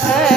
Bye.